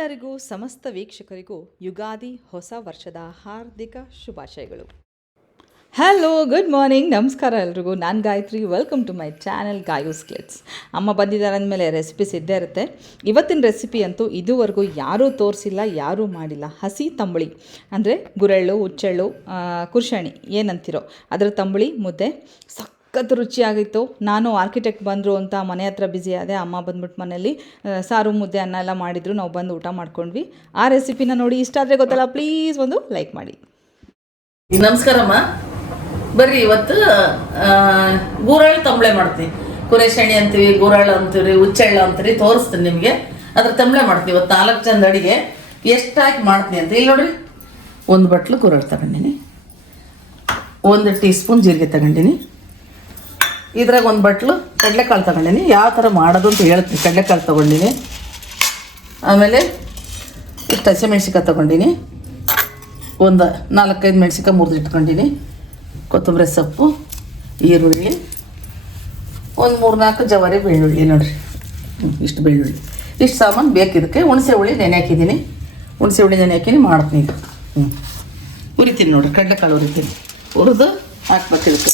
ಎಲ್ಲರಿಗೂ ಸಮಸ್ತ ವೀಕ್ಷಕರಿಗೂ ಯುಗಾದಿ ಹೊಸ ವರ್ಷದ ಹಾರ್ದಿಕ ಶುಭಾಶಯಗಳು. ಹಲೋ, ಗುಡ್ ಮಾರ್ನಿಂಗ್, ನಮಸ್ಕಾರ ಎಲ್ರಿಗೂ. ನಾನು Gayatri. Welcome to my channel ಗಾಯೂಸ್ ಕ್ಲಿಟ್ಸ್. ಅಮ್ಮ ಬಂದಿದ್ದಾರೆ ಅಂದಮೇಲೆ ರೆಸಿಪೀಸ್ ಇದ್ದೇ ಇರುತ್ತೆ. ಇವತ್ತಿನ ರೆಸಿಪಿ ಅಂತೂ ಇದುವರೆಗೂ ಯಾರೂ ತೋರಿಸಿಲ್ಲ, ಯಾರೂ ಮಾಡಿಲ್ಲ. ಹಸಿ ತಂಬುಳಿ ಅಂದರೆ ಗುರೆಳ್ಳು, ಹುಚ್ಚೆಳ್ಳು, ಕುರ್ಷಣಿ ಏನಂತಿರೋ ಅದರ ತಂಬುಳಿ ಮುದ್ದೆ ಸಖತ್ ರುಚಿಯಾಗಿತ್ತು. ನಾನು ಆರ್ಕಿಟೆಕ್ಟ್ ಬಂದರು ಅಂತ ಮನೆ ಹತ್ರ ಬ್ಯುಸಿ ಆದೆ. ಅಮ್ಮ ಬಂದ್ಬಿಟ್ಟು ಮನೇಲಿ ಸಾರು ಮುದ್ದೆ ಅನ್ನ ಎಲ್ಲ ಮಾಡಿದರು. ನಾವು ಬಂದು ಊಟ ಮಾಡ್ಕೊಂಡ್ವಿ. ಆ ರೆಸಿಪಿನ ನೋಡಿ ಇಷ್ಟ ಆದರೆ ಗೊತ್ತಲ್ಲ, ಪ್ಲೀಸ್ ಒಂದು ಲೈಕ್ ಮಾಡಿ. ನಮಸ್ಕಾರಮ್ಮ. ಬರ್ರಿ, ಇವತ್ತು ಗೂರಳ್ಳು ತಂಬಳೆ ಮಾಡ್ತೀವಿ. ಕುರೆಶಣಿ ಅಂತೀವಿ, ಗೂರಳ್ಳು ಅಂತೀವಿ, ಹುಚ್ಚೆಳ್ಳು ಅಂತೀವಿ. ತೋರಿಸ್ತೀನಿ ನಿಮಗೆ. ಅದ್ರ ತಂಬಳೆ ಮಾಡ್ತೀವಿ ಇವತ್ತು. 4 ಚಂದ ಅಡಿಗೆ ಎಷ್ಟು ಹಾಕಿ ಮಾಡ್ತೀನಿ ಅಂತ ಇಲ್ಲಿ ನೋಡ್ರಿ. 1 ಬಟ್ಲು ಗೂರಳ್ಳು ತಗೊಂಡಿನಿ, 1 ಟೀ ಸ್ಪೂನ್ ಜೀರಿಗೆ ತಗೊಂಡಿನಿ, ಇದ್ರಾಗ 1 ಬಟ್ಲು ಕಡಲೆಕಾಳು ತಗೊಂಡಿನಿ. ಯಾವ ಥರ ಮಾಡೋದು ಅಂತ ಹೇಳ್ತೀನಿ. ಕಡಲೆಕಾಳು ತೊಗೊಂಡಿನಿ, ಆಮೇಲೆ ಇಷ್ಟು ಹಸಿಮೆಣ್ಸಿಕಾಯಿ ತೊಗೊಂಡಿನಿ, ಒಂದು 4-5 ಮೆಣ್ಸಿಕಾಯಿ ಮುರಿದಿಟ್ಕೊಂಡಿನಿ, ಕೊತ್ತಂಬರಿ ಸೊಪ್ಪು, ಈರುಳ್ಳಿ, ಒಂದು 3-4 ಜವಾರಿ ಬೆಳ್ಳುಳ್ಳಿ ನೋಡಿರಿ. ಇಷ್ಟು ಬೆಳ್ಳುಳ್ಳಿ, ಇಷ್ಟು ಸಾಮಾನು ಬೇಕು ಇದಕ್ಕೆ. ಹುಣಸೆ ಹುಳಿ ನೆನೆ ಹಾಕಿದ್ದೀನಿ. ಹುಣಸೆ ಹುಳಿ ನೆನೆ ಹಾಕಿನಿ ಮಾಡ್ತೀನಿ ಈಗ. ಹುರಿತೀನಿ ನೋಡಿರಿ, ಕಡಲೆಕಾಳು ಹುರಿತೀನಿ. ಹುರಿದು ಹಾಕ್ಬೇಕು ಇದಕ್ಕೆ.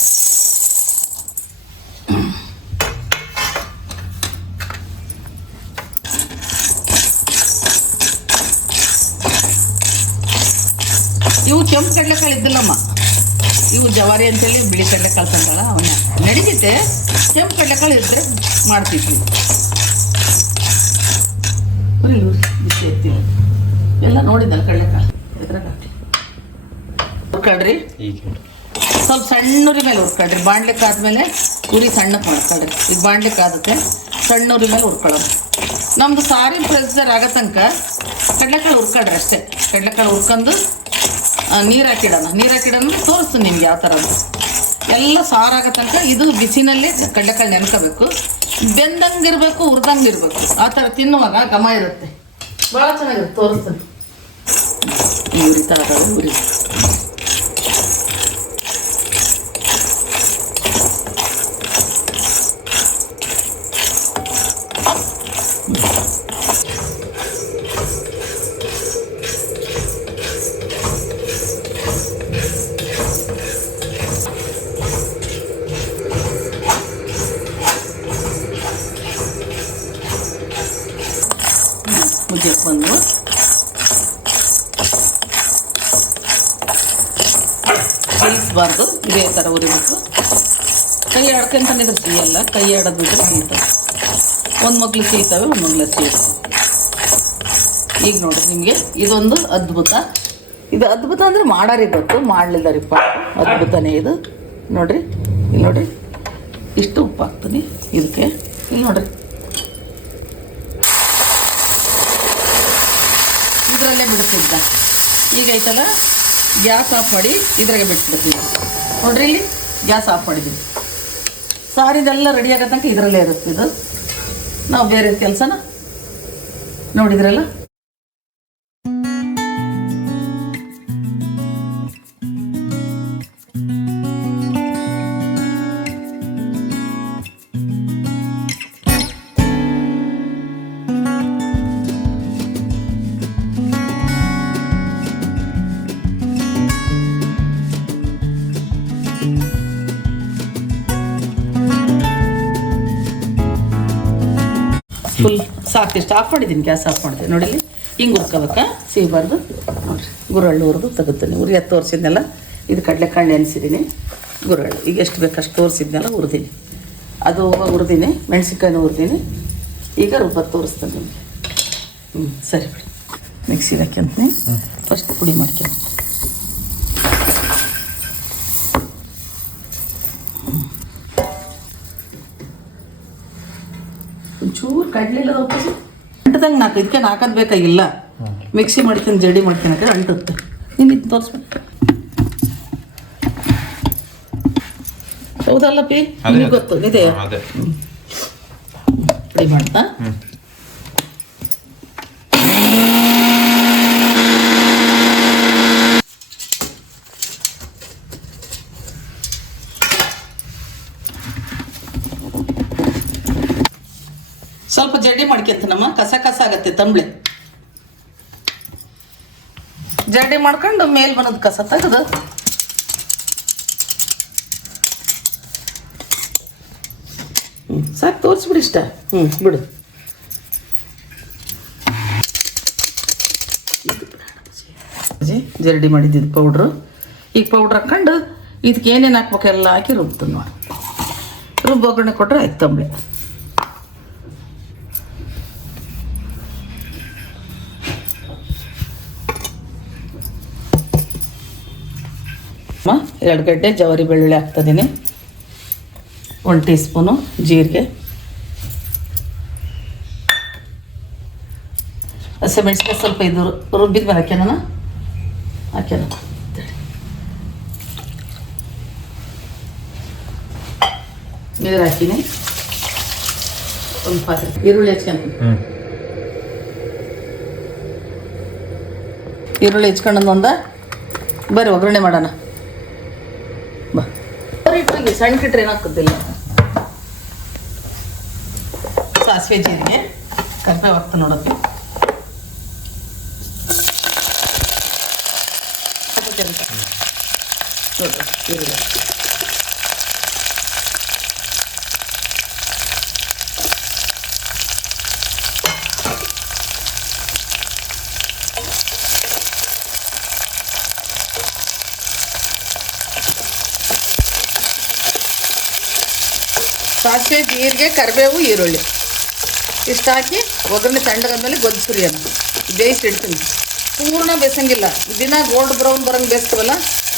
ಇವು ಕೆಂಪು ಕಡಲೆಕಾಳು ಇದ್ದಿಲ್ಲಮ್ಮ, ಇವು ಜವಾರಿ ಅಂತೇಳಿ ಬಿಳಿ ಕಡಲೆಕಾಳು ತಂದಾಳ. ಅವನ್ನ ನಡೀತೈತೆ. ಕೆಂಪು ಕಡಲೆಕಾಳು ಇದ್ದರೆ ಮಾಡ್ತಿದ್ವಿ. ಬಿಸಿ ಎತ್ತೀವಿ ಎಲ್ಲ ನೋಡಿದ್ದಲ್ಲ. ಕಡಲೆಕಾಳು ಇದ್ರಾಗ ಹಾಕಿ ಹುರ್ಕೊಳ್ರಿ. ಸ್ವಲ್ಪ ಸಣ್ಣೂರಿ ಮೇಲೆ ಹುರ್ಕೊಳ್ರಿ. ಬಾಣ್ಲಿಕ್ಕೆ ಆದಮೇಲೆ ಉರಿ ಸಣ್ಣಕ್ಕೆ ಮಾಡ್ಕೊಳ್ರಿ. ಈಗ ಬಾಣ್ಲಿಕ್ಕೆ ಆಗುತ್ತೆ, ಸಣ್ಣೂರಿ ಮೇಲೆ ಹುರ್ಕೊಳ್ಳೋದು. ನಮ್ಮದು ಸಾರಿನ ಪ್ರೆಸರ್ ಆಗೋ ತನಕ ಕಡಲೆಕಾಳು ಹುರ್ಕೊಳ್ರಿ ಅಷ್ಟೇ. ಕಡಲೆಕಾಳು ಹುರ್ಕೊಂಡು ನೀರು ಹಾಕಿಡೋಣ ತೋರಿಸ್ತೀನಿ ನಿಮ್ಗೆ ಯಾವ ಥರ ಅಂತ. ಎಲ್ಲ ಸಾರಾಗೋ ತನಕ ಇದು ಬಿಸಿನಲ್ಲೇ ಕಡಲೆಕಾಳು ನೆನ್ಕೋಬೇಕು. ಬೆಂದಂಗೆ ಇರಬೇಕು, ಹುರ್ದಂಗೆ ಇರಬೇಕು. ಆ ಥರ ತಿನ್ನುವಾಗ ಘಮ ಇರುತ್ತೆ, ಭಾಳ ಚೆನ್ನಾಗಿರುತ್ತೆ. ತೋರಿಸ್ತೀನಿ. ಉರಿತಾ ಇದ್ದಾವೆ, ಉರಿ. ಮುದ್ದೆಗೆ ಬಂದು ಬೇಯಿಸಬಾರ್ದು, ಇದೇ ಥರ ಉರಿಬೇಕು. ಕೈ ಆಡ್ಕೊಂತಾನಿದ್ರೆ ಸಿಹಿಯಲ್ಲ, ಕೈ ಆಡೋದು ಬಿಟ್ಟರೆ ಸಿಗ್ತವೆ. ಒಂದು ಮಗ್ಲು ಸಿಗ್ತವೆ, ಒಂದು ಮಗ್ಲು ಸಿಗ್ತವೆ. ಈಗ ನೋಡಿರಿ, ನಿಮಗೆ ಇದೊಂದು ಅದ್ಭುತ. ಇದು ಅದ್ಭುತ ಅಂದರೆ ಮಾಡಾರಿಗೆ ಗೊತ್ತು, ಮಾಡಲಿಲ್ಲರಿಪ್ಪ ಅದ್ಭುತನೇ ಇದು. ನೋಡಿರಿ, ಇಲ್ಲಿ ನೋಡಿರಿ, ಇಷ್ಟು ಉಪ್ಪು ಹಾಕ್ತೀನಿ ಇದಕ್ಕೆ. ಇಲ್ಲಿ ನೋಡಿರಿ, ಇದರಲ್ಲೇ ಬಿಡಿಸಿದ್ದ. ಈಗ ಐತಲ್ಲ, ಗ್ಯಾಸ್ ಆಫ್ ಮಾಡಿ ಇದ್ರಾಗೆ ಬಿಟ್ಬಿಡ್ತೀವಿ. ನೋಡ್ರಿ, ಇಲ್ಲಿ ಗ್ಯಾಸ್ ಆಫ್ ಮಾಡಿದ್ದೀವಿ. ಸಾರಿದೆಲ್ಲ ರೆಡಿ ಆಗೋ ತನಕ ಇದರಲ್ಲೇ ಇರುತ್ತೆ ಇದು. ನಾವು ಬೇರೆ ಕೆಲಸನ ನೋಡಿದ್ರಲ್ಲ. ಫುಲ್ ಸಾಕಿಷ್ಟು ಆಫ್ ಮಾಡಿದ್ದೀನಿ, ಗ್ಯಾಸ್ ಆಫ್ ಮಾಡಿದ್ದೀನಿ. ನೋಡಿ, ಹಿಂಗೆ ಹುರ್ಕೋಬೇಕಾ, ಸಿಗಬಾರ್ದು. ನೋಡಿರಿ, ಗುರಳ್ಳು ಹುರಿದು ತೆಗುತ್ತೀನಿ. ಉರಿ ಹತ್ತು ತೋರಿಸಿದ್ನೆಲ್ಲ. ಇದು ಕಡಲೆಕಾಳು ನೆನೆಸಿದ್ದೀನಿ, ಗುರಳ್ಳು ಈಗ ಎಷ್ಟು ಬೇಕಷ್ಟು ತೋರಿಸಿದ್ನೆಲ್ಲ ಹುರಿದೀನಿ. ಅದು ಹುರಿದೀನಿ, ಮೆಣಸಿನ್ಕಾಯಿನೂ ಹುರಿದೀನಿ. ಈಗ ರುಬ್ಬತ್ತು ತೋರಿಸ್ತೀನಿ ನಿಮಗೆ. ಸರಿ ಬಿಡಿ. ಮಿಕ್ಸಿಗೆ ಹಾಕ್ಯಂತೀನಿ. ಫಸ್ಟ್ ಪುಡಿ ಮಾಡ್ಕೊಂಡು ಒಂಚೂರು ಕಡಲಿಲ್ಲ ವಾಪಸ್ ಅಂಟದಂಗೆ ನಾಲ್ಕು ಇದಕ್ಕೆ ನಾಲ್ಕದು ಬೇಕಾಗಿಲ್ಲ. ಮಿಕ್ಸಿ ಮಾಡ್ತೀನಿ, ಜಡಿ ಮಾಡ್ತೀನಿ, ಹಾಕಿದ್ರೆ ಅಂಟುತ್ತೆ. ನೀನು ಇದು ತೋರಿಸ್ಬೇಕು. ಹೌದಲ್ಲ ಪಿ, ನಿಮಗೆ ಗೊತ್ತು ಇದೆ. ಪುಡಿ ಮಾಡ್ತಾ ಸ್ವಲ್ಪ ಜಡ್ಡಿ ಮಾಡ್ಕೊಂತೀನಮ್ಮ, ಕಸ ಕಸ ಆಗತ್ತೆ ತಂಬಳೆ. ಜರಡಿ ಮಾಡ್ಕೊಂಡು ಮೇಲೆ ಬರೋದು ಕಸ ತೆಗೆದು ಸಾಕು ತೋರಿಸ್ಬಿಡಿ ಇಷ್ಟ ಬಿಡು. ಜರಡಿ ಮಾಡಿದ್ದು ಪೌಡ್ರು. ಈಗ ಪೌಡ್ರ್ ಹಾಕ್ಕೊಂಡು ಇದಕ್ಕೆ ಏನೇನು ಹಾಕ್ಬೇಕು ಎಲ್ಲ ಹಾಕಿ ರುಬ್ತೀನಿ ನೋಡಿ. ಒಗ್ಗರಣೆ ಕೊಟ್ಟರೆ ಆಯ್ತು ತಂಬಳೆ. ಎರಡು ಗಡ್ಡೆ ಜವರಿ ಬೆಳ್ಳುಳ್ಳಿ ಹಾಕ್ತಿದ್ದೀನಿ, 1 ಟೀ ಸ್ಪೂನು ಜೀರಿಗೆ, ಹಸಿಮೆಣ್ಸಿಕಾಯಿ ಸ್ವಲ್ಪ ಇದು ರುಬ್ಬಿದ ಮೇಲೆ ಹಾಕ್ಯಾನ ನೀರು ಹಾಕಿನಿ. ಒಂದು ಪಾತ್ರೆ ಈರುಳ್ಳಿ ಹೆಚ್ಕೊಂಡು ಒಂದ ಬರ್ರಿ ಒಗ್ಗರಣೆ ಮಾಡೋಣ. ಬಾ ಇಟ್ಟಿಗೆ ಸಣ್ಣ ಕಿಟ್ರೆ ಏನಾಗ್ತದಿಲ್ಲ. ಸಾಸಿವೆ ಜೀರಿಗೆ ಕರಿಬೇವು ಹಾಕ್ತಾ ನೋಡೋದು. ನೋಡ್ರಿ ಈರುಳ್ಳಿ ಸಾಸಿವೆ ಜೀರಿಗೆ ಕರಿಬೇವು ಈರುಳ್ಳಿ ಇಷ್ಟು ಹಾಕಿ ಒಗ್ಗರಣೆ ತಣ್ಣಗಾದ್ಮೇಲೆ ಗೊಜ್ಜುರಿ ಅಂತ ಬೇಯಿಸಿಡ್ತೀನಿ. ಪೂರ್ಣ ಬೇಸಂಗಿಲ್ಲ, ದಿನ ಗೋಲ್ಡ್ ಬ್ರೌನ್ ಬರೋಂಗೆ ಬೇಯಿಸ್ತೀವಲ್ಲ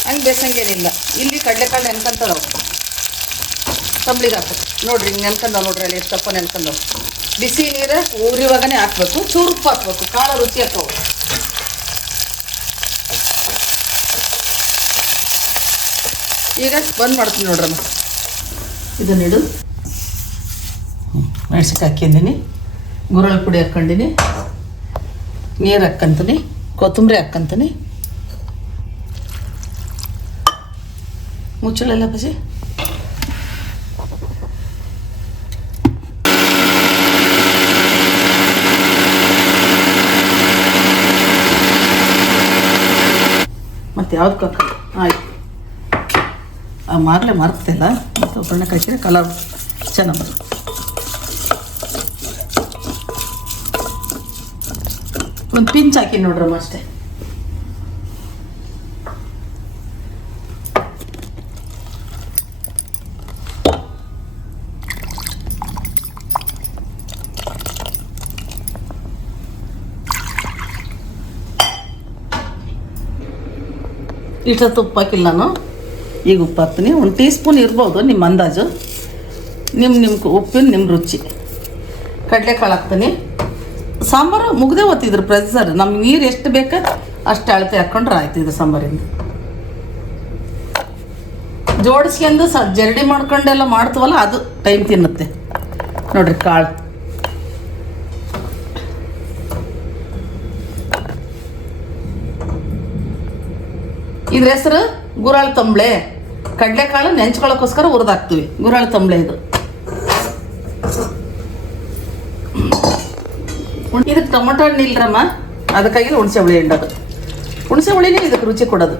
ಹಂಗೆ ಬೇಸಂಗೇನಿಲ್ಲ. ಇಲ್ಲಿ ಕಡಲೆಕಾಳು ನೆನ್ಕೊಂತಾವೆ ತಂಬ್ಳಿಗೆ ಹಾಕ್ಬೇಕು ನೋಡ್ರಿ. ಹಿಂಗೆ ನೆನ್ಕೊಂಡವು ನೋಡ್ರಿ, ಅಲ್ಲಿ ಎಷ್ಟು ತಪ್ಪ ನೆನ್ಕೊಂಡವು. ಬಿಸಿ ನೀರು ಉರಿವಾಗನೇ ಹಾಕ್ಬೇಕು, ಚೂರು ಉಪ್ಪು ಹಾಕ್ಬೇಕು, ಕಾಳು ರುಚಿ ಹಾಕವು. ಈಗ ಬಂದ್ ಮಾಡ್ತೀನಿ ನೋಡ್ರಮ್ಮ. ಇದನ್ನಿಡು ಮೆಣ್ಸಿನ್ಕಾಯಿ ಹಾಕಿದ್ದೀನಿ, ಗುರಳ್ ಪುಡಿ ಹಾಕ್ಕೊಂಡಿನಿ, ನೀರು ಹಾಕ್ಕಂತೀನಿ, ಕೊತ್ತಂಬರಿ ಹಾಕ್ಕಂತೀನಿ. ಮುಚ್ಚಳೆಲ್ಲ ಬಜಿ ಮತ್ತು ಯಾವ್ದು ಹಾಕಲ್ಲ. ಆಯ್ತು, ಮಾರಲೆ ಮಾರ್ತಿಲ್ಲ ಮತ್ತು ಒಗ್ಗರಣೆ ಹಾಕಿದ್ರೆ ಕಲರ್ ಚೆನ್ನಾಗಿ ಬರುತ್ತೆ. ಒಂದು ಪಿಂಚ್ ಹಾಕಿ ನೋಡ್ರಮ್ಮ ಅಷ್ಟೇ. ಇಷ್ಟೊತ್ತು ಉಪ್ಪು ಹಾಕಿಲ್ಲ ನಾನು, ಈಗ ಉಪ್ಪು ಹಾಕ್ತೀನಿ. 1 ಟೀ ಸ್ಪೂನ್ ಇರ್ಬೋದು ನಿಮ್ಮ ಅಂದಾಜು, ನಿಮ್ಮ ಉಪ್ಪಿನ ನಿಮ್ಮ ರುಚಿ. ಕಡಲೆಕಾಳು ಹಾಕ್ತೀನಿ. ಸಾಂಬಾರು ಮುಗ್ದೇ ಓದ್ತಿದ್ರು ಪ್ರೆಸರ್, ನಮ್ಗೆ ನೀರು ಎಷ್ಟು ಬೇಕಾ ಅಷ್ಟು ಅಳತೆ ಹಾಕ್ಕೊಂಡ್ರೆ ಆಯ್ತು. ಇದು ಸಾಂಬಾರಿಂದ ಜೋಡಿಸ್ಕೊಂಡು ಜರಡಿ ಮಾಡ್ಕೊಂಡೆಲ್ಲ ಮಾಡ್ತೀವಲ್ಲ ಅದು ಟೈಮ್ ತಿನ್ನುತ್ತೆ ನೋಡ್ರಿ. ಕಾಳು ಇದ್ರ ಹೆಸರು ಗುರಾಳ್ ತಂಬ್ಳೆ. ಕಡಲೆಕಾಳು ನೆಂಚ್ಕೊಳ್ಳೋಕ್ಕೋಸ್ಕರ ಹುರಿದಾಕ್ತೀವಿ. ಗುರಾಳ್ ತಂಬ್ಳೆ ಇದು. ಇದಕ್ಕೆ ಟೊಮೊಟೊ ಹಣ್ಣು ಇಲ್ಲರಮ್ಮ, ಅದಕ್ಕಾಗಿ ಹುಣಸೆ ಹುಳಿ ಹಿಂಡೋದು. ಹುಣಸೆ ಹುಳಿನೇ ಇದಕ್ಕೆ ರುಚಿ ಕೊಡೋದು.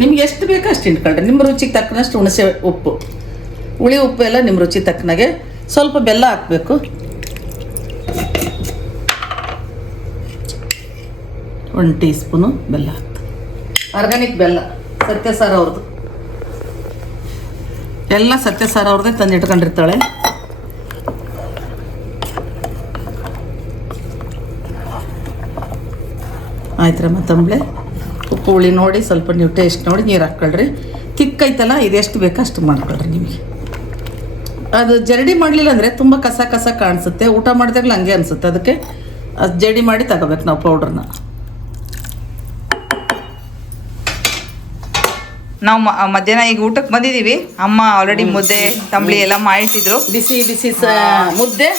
ನಿಮ್ಗೆ ಎಷ್ಟು ಬೇಕೋ ಅಷ್ಟು ಹಿಂಡ್ಕೊಳ್ರಿ, ನಿಮ್ಮ ರುಚಿಗೆ ತಕ್ಕನಷ್ಟು ಹುಣಸೆ ಉಪ್ಪು, ಹುಳಿ ಉಪ್ಪು ಎಲ್ಲ ನಿಮ್ಮ ರುಚಿ ತಕ್ಕನಾಗೆ. ಸ್ವಲ್ಪ ಬೆಲ್ಲ ಹಾಕಬೇಕು, 1 ಟೀ ಸ್ಪೂನು ಬೆಲ್ಲ ಹಾಕ್ತು. ಆರ್ಗ್ಯಾನಿಕ್ ಬೆಲ್ಲ, ಸತ್ಯಸಾರ ಅವ್ರದ್ದು. ಎಲ್ಲ ಸತ್ಯಸಾರ ಅವ್ರದ್ದೇ ತಂದು ಇಟ್ಕೊಂಡಿರ್ತಾಳೆ. ಆಯ್ತರಮ್ಮ ತಂಬ್ಳೆ. ಉಪ್ಪು ಹುಳಿ ನೋಡಿ ಸ್ವಲ್ಪ ನೀವು ಟೇಸ್ಟ್ ನೋಡಿ ನೀರು ಹಾಕ್ಕೊಳ್ರಿ. ತಿಕ್ಕೈತಲ್ಲ ಇದು ಎಷ್ಟು ಬೇಕೋ ಅಷ್ಟು ಮಾಡ್ಕೊಳ್ರಿ. ನಿಮಗೆ ಅದು ಜರಡಿ ಮಾಡಲಿಲ್ಲ ಅಂದರೆ ತುಂಬ ಕಸ ಕಸ ಕಾಣಿಸುತ್ತೆ, ಊಟ ಮಾಡಿದಾಗಲೂ ಹಂಗೆ ಅನಿಸುತ್ತೆ. ಅದಕ್ಕೆ ಅದು ಜರಡಿ ಮಾಡಿ ತಗೋಬೇಕು ನಾವು ಪೌಡ್ರನ್ನ. ನಾವು ಮಧ್ಯಾಹ್ನ ಈಗ ಊಟಕ್ಕೆ ಬಂದಿದ್ದೀವಿ. ಅಮ್ಮ ಆಲ್ರೆಡಿ ಮುದ್ದೆ ತಂಬಳಿ ಎಲ್ಲ ಮಾಡಿಟ್ಟಿದ್ರು. ಬಿಸಿ ಬಿಸಿ ಮುದ್ದೆ,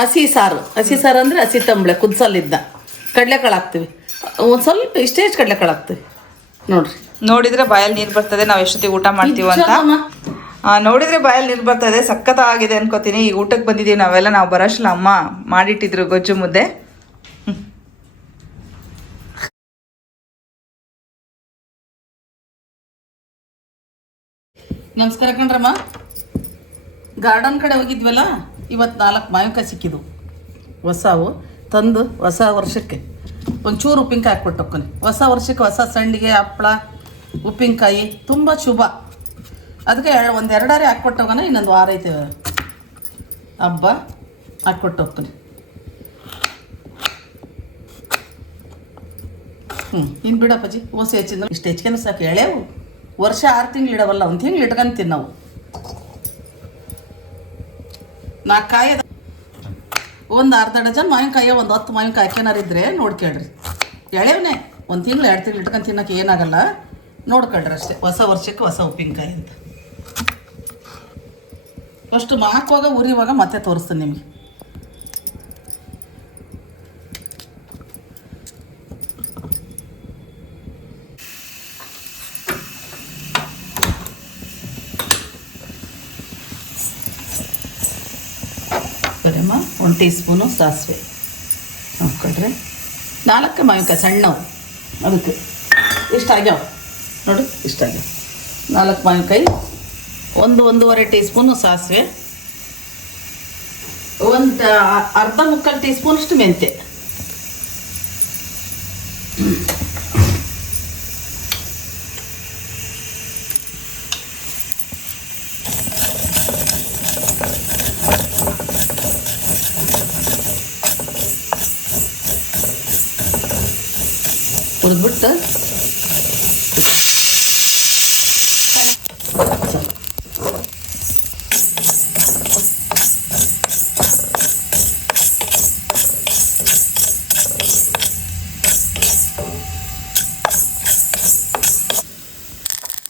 ಹಸಿ ಸಾರು. ಹಸಿ ಸಾರು ಅಂದರೆ ಹಸಿ ತಂಬಳೆ ಕುದ್ಸಲ್ಲಿದ್ದ. ಕಡಲೆಕಾಳು ಹಾಕ್ತೀವಿ, ಒಂದು ಸ್ವಲ್ಪ ಇಷ್ಟೇ ಕಡಲೆಕಾಳು ಹಾಕ್ತೀವಿ ನೋಡ್ರಿ. ನೋಡಿದ್ರೆ ಬಾಯಲ್ಲಿ ನೀರು ಬರ್ತದೆ ನಾವು ಎಷ್ಟೊತ್ತಿಗೆ ಊಟ ಮಾಡ್ತೀವಿ ಅಂತ. ನೋಡಿದ್ರೆ ಬಾಯಲ್ಲಿ ನೀರು ಬರ್ತದೆ, ಸಖತ್ತಾಗಿದೆ ಅನ್ಕೋತೀನಿ. ಈಗ ಊಟಕ್ಕೆ ಬಂದಿದ್ದೀವಿ ನಾವೆಲ್ಲ. ನಾವು ಬರೋಷ್ಟಲ್ಲ ಅಮ್ಮ ಮಾಡಿಟ್ಟಿದ್ರು ಗೊಜ್ಜು ಮುದ್ದೆ. ನಮಸ್ಕಾರ ಕಣ್ರಮ್ಮ. ಗಾರ್ಡನ್ ಕಡೆ ಹೋಗಿದ್ವಲ್ಲ, ಇವತ್ತು 4 ಮಾವಿನಕಾಯಿ ಸಿಕ್ಕಿದ್ವು ಹೊಸವು. ತಂದು ಹೊಸ ವರ್ಷಕ್ಕೆ ಒಂಚೂರು ಉಪ್ಪಿನಕಾಯಿ ಹಾಕ್ಬಿಟ್ಟು ಹೋಗ್ತೀನಿ. ಹೊಸ ವರ್ಷಕ್ಕೆ ಹೊಸ ಸಂಡಿಗೆ, ಹಪ್ಪಳ, ಉಪ್ಪಿನಕಾಯಿ ತುಂಬ ಶುಭ. ಅದಕ್ಕೆ ಒಂದೆರಡಾರೆ ಹಾಕ್ಕೊಟ್ಟು ಹೋಗೋಣ. ಇನ್ನೊಂದು ವಾರ ಐತೆ ಹಬ್ಬ, ಹಾಕ್ಕೊಟ್ಟು ಹೋಗ್ತೀನಿ. ಇನ್ನು ಬಿಡಪ್ಪಾಜಿ, ಓಸೆ ಹೆಚ್ಚಿದ್ರೆ ಇಷ್ಟು ಹೆಚ್ಚಿಗೆ ಸಾಕು. ಎಳೆವು ವರ್ಷ 6 ತಿಂಗಳು ಇಡವಲ್ಲ, 1 ತಿಂಗಳು ಇಟ್ಕೊಂತೀವಿ ನಾವು. 4 ಕಾಯಿ ಒಂದು ಅರ್ಧ ಡಜನ್ ಮಾವಿನಕಾಯಿ, ಒಂದು 10 ಮಾವಿನಕಾಯಿ ಹಾಕ್ಯನಾರಿದ್ರೆ ನೋಡ್ಕೇಳ್ರಿ. ಎಳೆವನೇ 1 ತಿಂಗಳು 2 ತಿಂಗಳು ಇಟ್ಕೊಂಡು ತಿನ್ನೋಕೆ ಏನಾಗಲ್ಲ, ನೋಡ್ಕೊಳ್ರಿ ಅಷ್ಟೇ. ಹೊಸ ವರ್ಷಕ್ಕೆ ಹೊಸ ಉಪ್ಪಿನಕಾಯಿ ಅಂತ ಅಷ್ಟು ಹಾಕುವಾಗ ಉರಿಯುವಾಗ ಮತ್ತೆ ತೋರಿಸ್ತೀನಿ ನಿಮಗೆ. ಸರಿಯಮ್ಮ, 1 ಟೀ ಸ್ಪೂನು ಸಾಸಿವೆ ಹಾಕ್ಕೊಳ್ರಿ. 4 ಮಾವಿನಕಾಯಿ ಸಣ್ಣವು, ಅದಕ್ಕೆ ಇಷ್ಟು ಆಗ್ಯಾವ ನೋಡಿ, ಇಷ್ಟ ಆಗ್ಯಾವ. 4 ಮಾವಿನಕಾಯಿ, 1-1.5 ಟೀ ಸ್ಪೂನು ಸಾಸಿವೆ, ಒಂದು ಅರ್ಧ ಮುಕ್ಕಾಲು ಟೀ ಸ್ಪೂನಷ್ಟು ಮೆಂತ್ಯ, ಹುರಿದ್ಬಿಟ್ಟು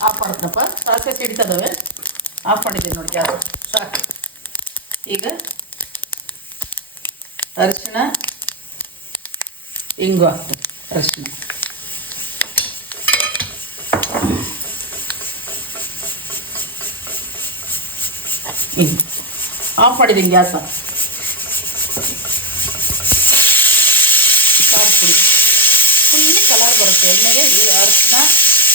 ಆಫ್ ಮಾಡ್ತನಪ್ಪ. ಸಾಸಿವೆ ಸಿಡಿತದವೆ, ಆಫ್ ಮಾಡಿದ್ದೀನಿ ನೋಡಿ ಗ್ಯಾಸ್. ಸಾಕು. ಈಗ ಅರಿಶಿಣ, ಇಂಗು ಹಾಕ್ತೀನಿ. ಅರಿಶಿಣ, ಇಂಗು ಆಫ್ ಮಾಡಿದ್ದೀನಿ ಗ್ಯಾಸ. ಖಾರ ಪುಡಿ ಫುಲ್ ಕಲರ್ ಬರುತ್ತೆ ಎಣ್ಣೆಗೆ. ಈ ಅರಿಶಿಣ,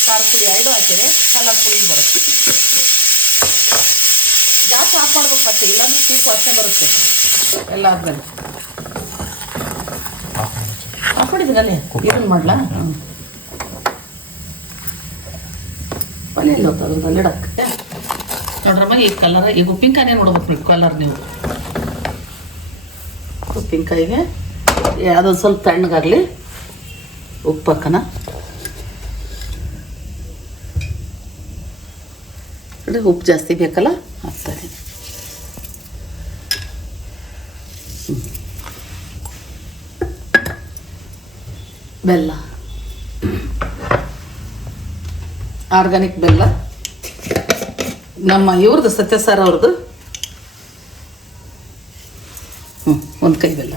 ಖಾರ ಪುಡಿ 2 ಹಾಕಿದ್ರೆ ಕಲರ್ ಫುಲ್ ಬರುತ್ತೆ. ಗ್ಯಾಸ್ ಆಫ್ ಮಾಡ್ಬೇಕು ಮತ್ತೆ, ಇಲ್ಲಾಂದ್ರೆ ಚೀಪ್ ವಾಸನೆ ಬರುತ್ತೆ. ಎಲ್ಲ ಆದ್ಮೇಲೆ ಆಫ್ ಮಾಡಿದ್ದೀನಿ. ಅಲ್ಲಿ ಇದನ್ನು ಮಾಡಲಾ? ಒಲೆಯಲ್ಲಿ ಹೋಗ್ತದೆ ಅಲ್ಲಿಡಕ್ಕೆ ನೋಡ್ರಮ್ಮ. ಈ ಕಲರ್, ಈಗ ಉಪ್ಪಿನಕಾಯಿನೇ ನೋಡ್ಬೇಕು ನೀವು ಕಲರ್. ನೀವು ಉಪ್ಪಿನಕಾಯಿಗೆ ಅದೊಂದು ಸ್ವಲ್ಪ ತಣ್ಣಗಾಗಲಿ. ಉಪ್ಪು ಹಾಕೋಣ. ಉಪ್ಪು ಜಾಸ್ತಿ ಬೇಕಲ್ಲ, ಹಾಕ್ತಾಯಿದ್ದೀನಿ. ಬೆಲ್ಲ, ಆರ್ಗ್ಯಾನಿಕ್ ಬೆಲ್ಲ, ನಮ್ಮ ಇವ್ರದ್ದು ಸತ್ಯ ಸರ್ ಅವ್ರದ್ದು. 1 ಕೈ ಬೆಲ್ಲ.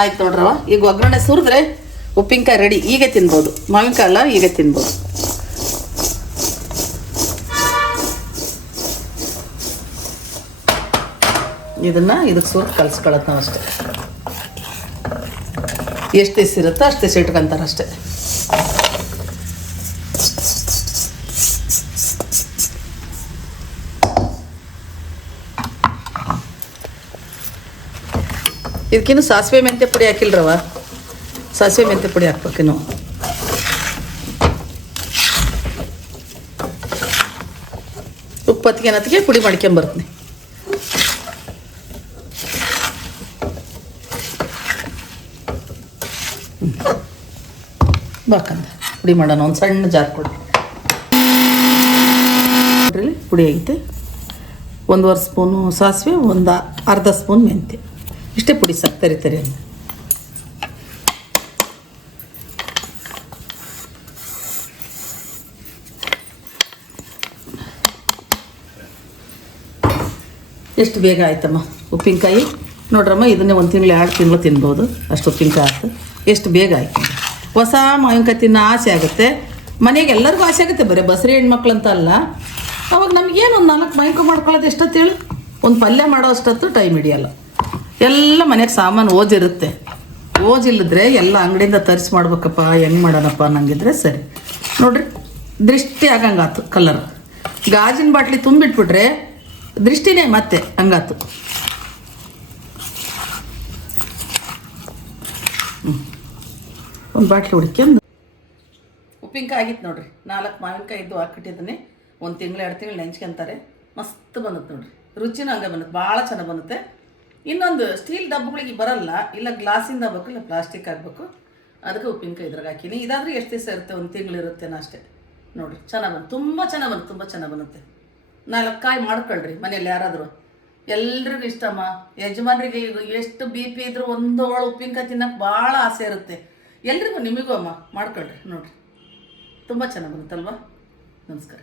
ಆಯ್ತು ನೋಡ್ರವ. ಈಗ ಒಗ್ಗರಣೆ ಸುರಿದ್ರೆ ಉಪ್ಪಿನಕಾಯಿ ರೆಡಿ. ಈಗ ತಿನ್ಬೋದು, ಮಾವಿನಕಾಯಿ ಅಲ್ಲ, ಈಗ ತಿನ್ಬೋದು. ಇದನ್ನು ಇದಕ್ಕೆ ಸುರಿದು ಕಲಿಸ್ಕೊಳತ್ತೆ ನಾವು ಅಷ್ಟೇ. ಎಷ್ಟು ದಿವಸ ಇರುತ್ತೋ ಅಷ್ಟು ದಿವಸ ಇಟ್ಕೊಂತಾರೆ ಅಷ್ಟೇ. ಇದಕ್ಕಿನ್ನು ಸಾಸಿವೆ ಮೆಂತ್ಯ ಪುಡಿ ಹಾಕಿಲ್ರವ. ಸಾಸಿವೆ ಮೆಂತ್ಯ ಪುಡಿ ಹಾಕ್ಬೇಕಿನ್ನು. ಉಪ್ಪು ಹೊತ್ತಿಗೆ ಪುಡಿ ಮಾಡ್ಕೊಂಬರ್ತೀನಿ. ಬಾಕಂದ ಪುಡಿ ಮಾಡೋಣ. ಒಂದು ಸಣ್ಣ ಜಾರ್ ಕೊಡಿ. ನೋಡ್ರಿ ಪುಡಿ ಆಗೈತೆ. 1.5 ಸ್ಪೂನು ಸಾಸಿವೆ, ಒಂದು ಅರ್ಧ ಸ್ಪೂನ್ ಮೆಂತ್ಯ, ಇಷ್ಟೇ ಪುಡಿ ಸಾಕು. ತರಿ ಅಂತ ಎಷ್ಟು ಬೇಗ ಆಯ್ತಮ್ಮ ಉಪ್ಪಿನಕಾಯಿ. ನೋಡ್ರಮ್ಮ, ಇದನ್ನೇ 1 ತಿಂಗಳು 2 ತಿಂಗಳು ತಿನ್ಬೋದು, ಅಷ್ಟು ಉಪ್ಪಿನಕಾಯಿ ಆಯ್ತು. ಎಷ್ಟು ಬೇಗ ಆಯ್ತು. ಹೊಸ ಮಾವಿನಕಾಯಿ ತಿನ್ನೋ ಆಸೆ ಆಗುತ್ತೆ ಮನೆಗೆ, ಎಲ್ಲರಿಗೂ ಆಸೆ ಆಗುತ್ತೆ. ಬರೀ ಬಸರಿ ಹೆಣ್ಮಕ್ಳು ಅಂತ ಅಲ್ಲ. ಅವಾಗ ನಮಗೇನು ಒಂದು 4 ಮಾವಿನಕಾಯಿ ಮಾಡ್ಕೊಳ್ಳೋದು ಎಷ್ಟೊತ್ತೇಳಿ, ಒಂದು ಪಲ್ಯ ಮಾಡೋ ಅಷ್ಟೊತ್ತು ಟೈಮ್ ಹಿಡಿಯಲ್ಲ. ಎಲ್ಲ ಮನೆಗೆ ಸಾಮಾನು ಓದಿರುತ್ತೆ. ಓಜಿಲ್ಲದ್ರೆ ಎಲ್ಲ ಅಂಗಡಿಯಿಂದ ತರಿಸಿ ಮಾಡ್ಬೇಕಪ್ಪ, ಹೆಂಗೆ ಮಾಡೋಣಪ್ಪ ಅನ್ನಂಗಿದ್ರೆ ಸರಿ. ನೋಡ್ರಿ ದೃಷ್ಟಿ ಆಗಂಗಾತು ಕಲರ್. ಗಾಜಿನ ಬಾಟ್ಲಿ ತುಂಬಿಟ್ಬಿಟ್ರೆ ದೃಷ್ಟಿನೇ ಮತ್ತೆ ಹಂಗಾತು. ಒಂದು ಬಾಟ್ಲಿ ಹುಡ್ಕೊಂಡು ಉಪ್ಪಿನಕಾಯಿ ಆಗಿತ್ತು ನೋಡ್ರಿ. 4 ಮಾವಿನಕಾಯಿ ಇದ್ದು ಹಾಕಿಟ್ಟಿದ್ದೀನಿ. 1 ತಿಂಗಳು 2 ತಿಂಗಳು ನೆಂಚ್ಕೊಂತಾರೆ. ಮಸ್ತ್ ಬಂದುತ್ತೆ ನೋಡ್ರಿ. ರುಚಿನೂ ಹಂಗೆ ಬಂದುತ್ತೆ, ಭಾಳ ಚೆನ್ನಾಗಿ ಬಂದುತ್ತೆ. ಇನ್ನೊಂದು ಸ್ಟೀಲ್ ಡಬ್ಬಗಳಿಗೆ ಬರಲ್ಲ, ಇಲ್ಲ ಗ್ಲಾಸಿಂದ ಆಗಬೇಕು, ಇಲ್ಲ ಪ್ಲಾಸ್ಟಿಕ್ ಆಗಬೇಕು. ಅದಕ್ಕೆ ಉಪ್ಪಿನಕಾಯಿ ಇದ್ರಾಗ ಹಾಕಿನಿ. ಇದಾದರೆ ಎಷ್ಟು ದಿವಸ ಇರುತ್ತೆ, 1 ತಿಂಗಳು ಇರುತ್ತೇನೋ ಅಷ್ಟೇ. ನೋಡಿರಿ ಚೆನ್ನಾಗಿ ಬಂತು, ತುಂಬ ಚೆನ್ನಾಗಿ ಬಂತು, ತುಂಬ ಚೆನ್ನಾಗಿ ಬರುತ್ತೆ. 4 ಕಾಯಿ ಮಾಡ್ಕೊಳ್ರಿ ಮನೇಲಿ ಯಾರಾದರೂ. ಎಲ್ರಿಗೂ ಇಷ್ಟಮ್ಮ. ಯಜಮಾನ್ರಿಗೆ ಎಷ್ಟು BP ಇದ್ರೂ ಒಂದು ಒಳ ಉಪ್ಪಿನಕಾಯಿ ತಿನ್ನೋಕೆ ಭಾಳ ಆಸೆ ಇರುತ್ತೆ ಎಲ್ರಿಗೂ. ನಿಮಗೂ ಅಮ್ಮ ಮಾಡ್ಕೊಳ್ರಿ. ನೋಡಿರಿ ತುಂಬ ಚೆನ್ನಾಗಿ ಬರುತ್ತಲ್ವ. ನಮಸ್ಕಾರ.